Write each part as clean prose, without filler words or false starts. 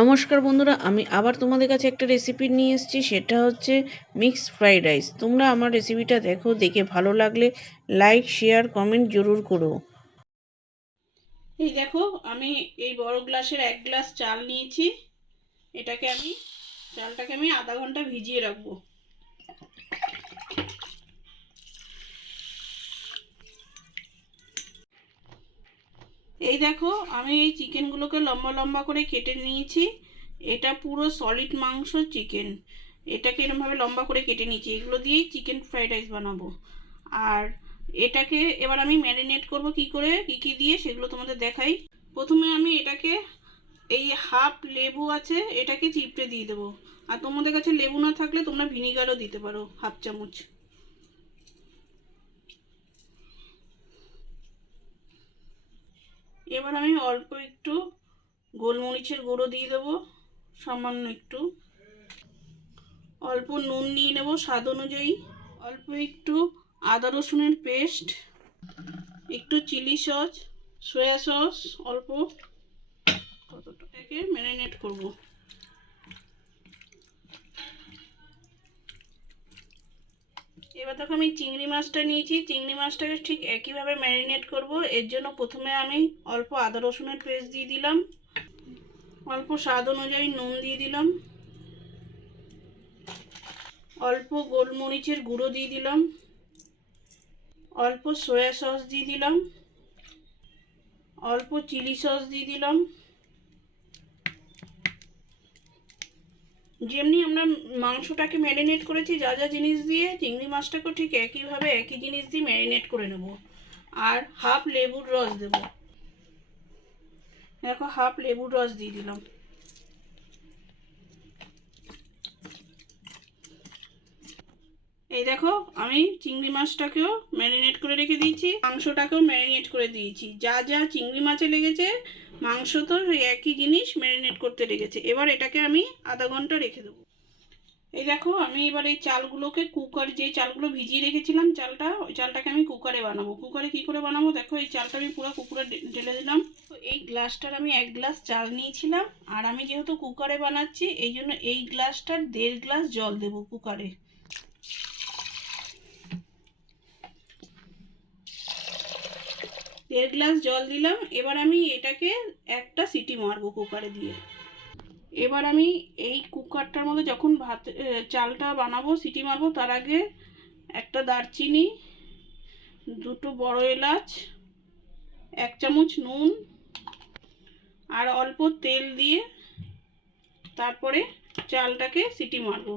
নমস্কার বন্ধুরা, আমি আবার তোমাদের কাছে একটা রেসিপি নিয়ে এসেছি। সেটা হচ্ছে মিক্সড ফ্রাইড রাইস। তোমরা আমার রেসিপিটা দেখো, দেখে ভালো লাগলে লাইক শেয়ার কমেন্ট জরুর করো। এই দেখো, আমি এই বড় গ্লাসের 1 গ্লাস চাল নিয়েছি। চালটাকে আমি আধা ঘন্টা ভিজিয়ে রাখবো। এই দেখো, আমি এই চিকেনগুলোকে লম্বা লম্বা করে কেটে নিয়েছি। এটা পুরো সলিড মাংস চিকেন। এটাকে এরকমভাবে লম্বা করে কেটে নিয়েছি। এগুলো দিয়েই চিকেন ফ্রাইড রাইস বানাবো। আর এটাকে এবার আমি ম্যারিনেট করব কি করে, কি কি দিয়ে সেগুলো তোমাদের দেখাই। প্রথমে আমি এটাকে এই হাফ লেবু আছে, এটাকে চিপড়ে দিয়ে দেবো। আর তোমাদের কাছে লেবু না থাকলে তোমরা ভিনিগারও দিতে পারো, হাফ চামচ। এবার আমি অল্প একটু গোলমরিচের গুঁড়ো দিয়ে দেবো, সামান্য একটু। অল্প নুন নিয়ে নেব স্বাদ অনুযায়ী। অল্প একটু আদা রসুনের পেস্ট, একটু চিলি সস, সয়া সস অল্প। কতটাকে ম্যারিনেট করব। এবার দেখো, আমি চিংড়ি মাছটা নিয়েছি। চিংড়ি মাছটাকে ঠিক একইভাবে ম্যারিনেট করব। এর জন্য প্রথমে আমি অল্প আদা রসুনের পেস্ট দিয়ে দিলাম, অল্প স্বাদ অনুযায়ী নুন দিয়ে দিলাম, অল্প গোলমরিচের গুঁড়ো দিয়ে দিলাম, অল্প সয়া সস দিয়ে দিলাম, অল্প চিলি সস দিয়ে দিলাম। যেমনি আমরা মাংসটাকে ম্যারিনেট করেছি যা যা জিনিস দিয়ে, চিংড়ি মাছটাকেও ঠিক একইভাবে একই জিনিস দিয়ে ম্যারিনেট করে নেব। আর হাফ লেবুর রস দেব। দেখো, হাফ লেবুর রস দিয়ে দিলাম। এই দেখো, আমি চিংড়ি মাছটাকেও ম্যারিনেট করে রেখে দিয়েছি, মাংসটাকেও ম্যারিনেট করে দিয়েছি। যা যা চিংড়ি মাছে লেগেছে মাংস তো সেই একই জিনিস ম্যারিনেট করতে লেগেছে। এবার এটাকে আমি আধা ঘন্টা রেখে দেবো। এই দেখো, আমি এবার এই চালগুলোকে যে চালগুলো ভিজিয়ে রেখেছিলাম ওই চালটাকে আমি কুকারে বানাবো। কুকারে কি করে বানাবো দেখো, এই চালটা আমি পুরো কুকারে ঢেলে দিলাম। তো এই গ্লাসটার আমি 1 গ্লাস চাল নিয়েছিলাম, আর আমি যেহেতু কুকারে বানাচ্ছি এই জন্য এই গ্লাসটার 1.5 গ্লাস জল দেবো কুকারে। 1.5 গ্লাস জল দিলাম। এবার আমি এটাকে একটা সিটি মারবো কুকারে দিয়ে। এবার আমি এই কুকারটার মধ্যে যখন চালটা বানাবো, সিটি মারবো, তার আগে একটা দারচিনি, দুটো বড় এলাচ, 1 চামচ নুন আর অল্প তেল দিয়ে তারপরে চালটাকে সিটি মারবো।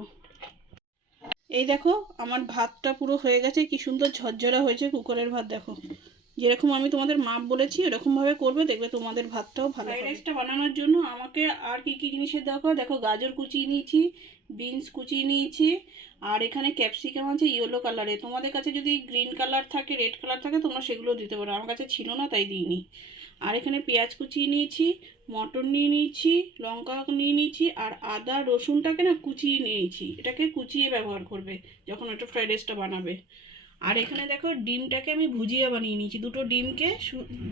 এই দেখো, আমার ভাতটা পুরো হয়ে গেছে। কি সুন্দর ঝরঝরা হয়েছে কুকারের ভাত। দেখো, যেরকম আমি তোমাদের মাপ বলেছি এরকমভাবে করবে, দেখবে তোমাদের ভাতটাও ভালো। ফ্রাইড রাইসটা বানানোর জন্য আমাকে আর কি কি জিনিসের দরকার দেখো, গাজর কুচিয়ে নিয়েছি, বিনস কুচিয়ে নিয়েছি, আর এখানে ক্যাপসিকাম আছে ইয়েলো কালারে। তোমাদের কাছে যদি গ্রিন কালার থাকে, রেড কালার থাকে, তোমরা সেগুলো দিতে পারো। আমার কাছে ছিল না তাই দিইনি। আর এখানে পেঁয়াজ কুচিয়ে নিয়েছি, মটর নিয়ে নিয়েছি, লঙ্কা নিয়ে নিয়েছি, আর আদা রসুনটাকে না কুচিয়ে নিয়েছি। এটাকে কুচিয়ে ব্যবহার করবে যখন এটা ফ্রাইড রাইসটা বানাবে। আর এখানে দেখো, ডিমটাকে আমি ভুজিয়া বানিয়ে নিয়েছি। দুটো ডিমকে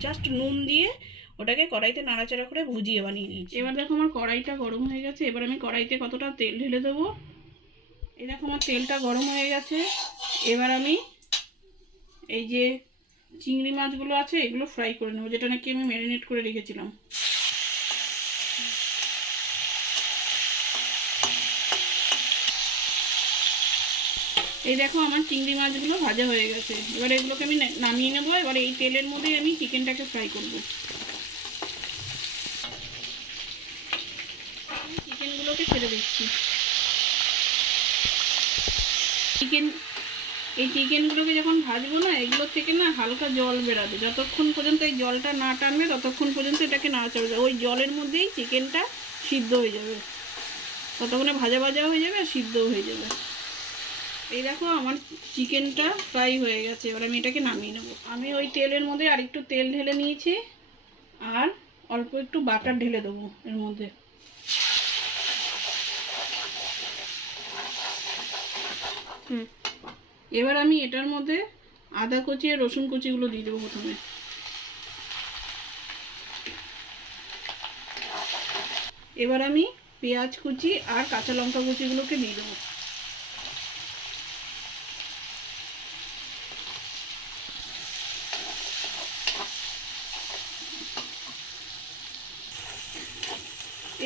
জাস্ট নুন দিয়ে ওটাকে কড়াইতে নাড়াচাড়া করে ভুজিয়ে বানিয়ে নিয়েছি। এবার দেখো, আমার কড়াইটা গরম হয়ে গেছে। এবার আমি কড়াইতে কতটা তেল ঢেলে দেবো। এই দেখো, আমার তেলটা গরম হয়ে গেছে। এবার আমি এই যে চিংড়ি মাছগুলো আছে এগুলো ফ্রাই করে নেবো, যেটা নাকি আমি ম্যারিনেট করে রেখেছিলাম। এই দেখো, আমার চিংড়ি মাছগুলো ভাজা হয়ে গেছে। এবার এগুলোকে আমি নামিয়ে নেবো। এবার এই তেলের মধ্যেই আমি চিকেনটাকে ফ্রাই করব। চিকেনগুলোকে ছেড়ে দিচ্ছি। এই চিকেনগুলোকে যখন ভাজবো না, এগুলোর থেকে না হালকা জল বেরাবে। যতক্ষণ পর্যন্ত এই জলটা না টানবে ততক্ষণ পর্যন্ত এটাকে নাড়াচাড়া যাবে। ওই জলের মধ্যেই চিকেনটা সিদ্ধ হয়ে যাবে, ততক্ষণে ভাজা ভাজা হয়ে যাবে আর সিদ্ধও হয়ে যাবে। এই দেখো, আমার চিকেনটা ফ্রাই হয়ে গেছে। এবার আমি এটাকে নামিয়ে নেবো। আমি ওই তেলের মধ্যে আর একটু তেল ঢেলে নিয়েছি, আর অল্প একটু বাটার ঢেলে দেবো এর মধ্যে। এবার আমি এটার মধ্যে আদা কুচি আর রসুন কুচিগুলো দিয়ে দেবো প্রথমে। এবার আমি পেঁয়াজ কুচি আর কাঁচা লঙ্কা কুচিগুলোকে দিয়ে দেবো।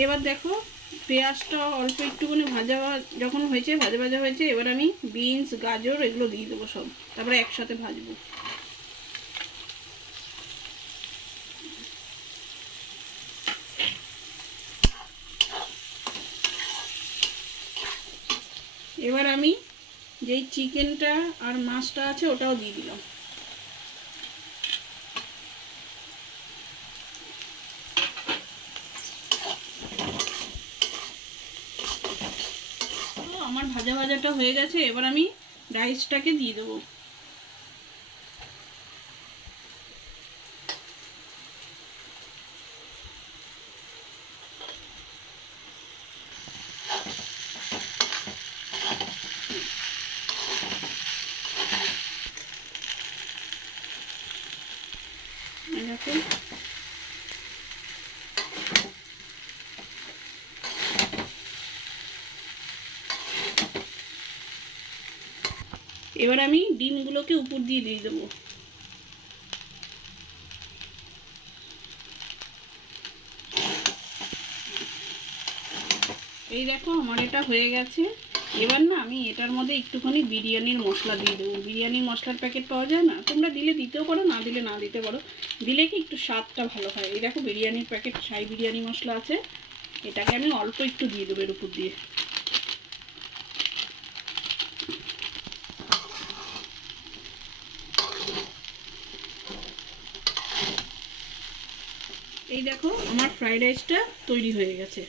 এবার দেখো পেঁয়াজটা অল্প একটুখানি ভাজা যখন হয়েছে, ভাজা ভাজা হয়েছে, এবার আমি বিনস গাজর এগুলো দিয়ে দেবো সব, তারপরে একসাথে ভাজবো। এবার আমি যেই চিকেনটা আর মাছটা আছে ওটাও দিয়ে দিলাম। আমার ভাজা ভাজাটা হয়ে গেছে, এবার আমি রাইসটাকে দিয়ে দেবো। দেখো এবার আমি ডিমগুলোকে উপর দিয়ে দিয়ে দেবো। এই দেখো আমার এটা হয়ে গেছে। এবার না আমি এটার মধ্যে একটুখানি বিরিয়ানির মশলা দিয়ে দেবো। বিরিয়ানির মশলার প্যাকেট পাওয়া যায় না, তোমরা দিলে দিতেও পারো, না দিলে না দিতে পারো, দিলে কি একটু স্বাদটা ভালো হয়। এই দেখো বিরিয়ানির প্যাকেট সাই বিরিয়ানি মশলা আছে, এটাকে আমি অল্প একটু দিয়ে দেবো এর উপর দিয়ে। এই দেখো আমার ফ্রাইড রাইসটা তৈরি হয়ে গেছে।